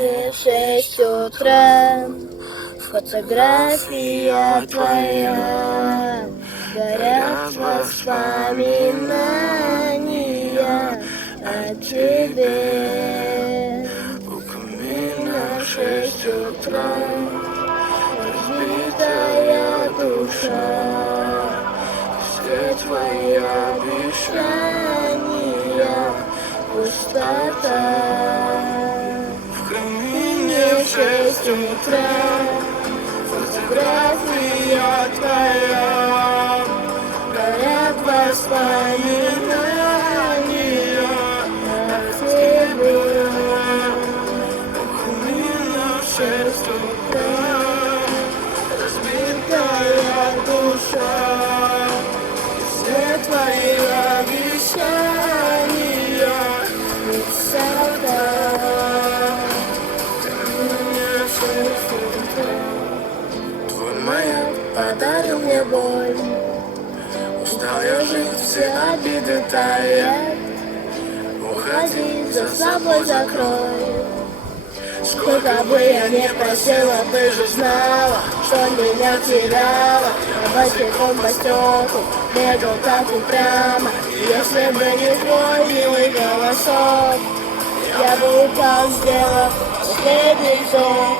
мне 6 утра. Фотография твоя, горят воспоминания о тебе. У камина 6 утра, разбитая душа, все твои обещания, пустота. В камине 6 утра, фотография твоя, горят воспоминания о тебе. У камина 6 утра, разбитая душа, все твои обещания, высота. Твой маяк подарил мне боль, устал я жить, все обиды таять. Уходи, за собой закрой. Сколько бы я не просила, ты же знала, что меня теряла. Я босиком по стеклу бегал так упрямо. Если бы не твой милый голосок, я бы упал, сделав последний вздох.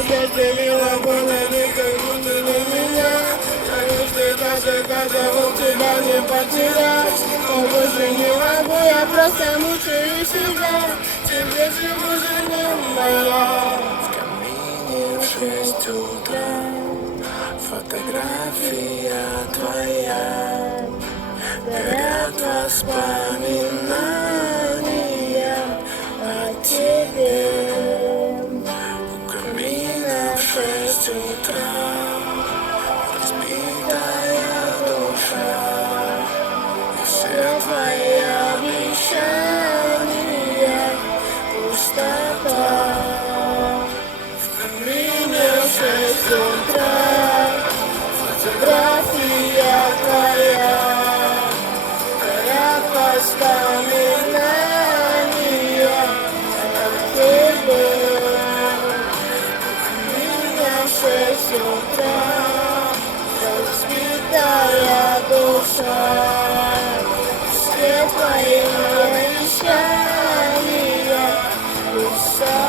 Разделила голове, как будто на меня. Когда у тебя не потерять, но больше не могу, я просто мучаю себя. Тебе же уже не моя. В камине 6 утра, фотография твоя, горят воспоминания о тебе. У камина 6 утра, разбитая душа, и все твои обещания, пустота. В камине 6 утра, фотография твоя, горят воспоминания о тебе. В камине 6 утра, разбитая душа, все твои обещания, душа.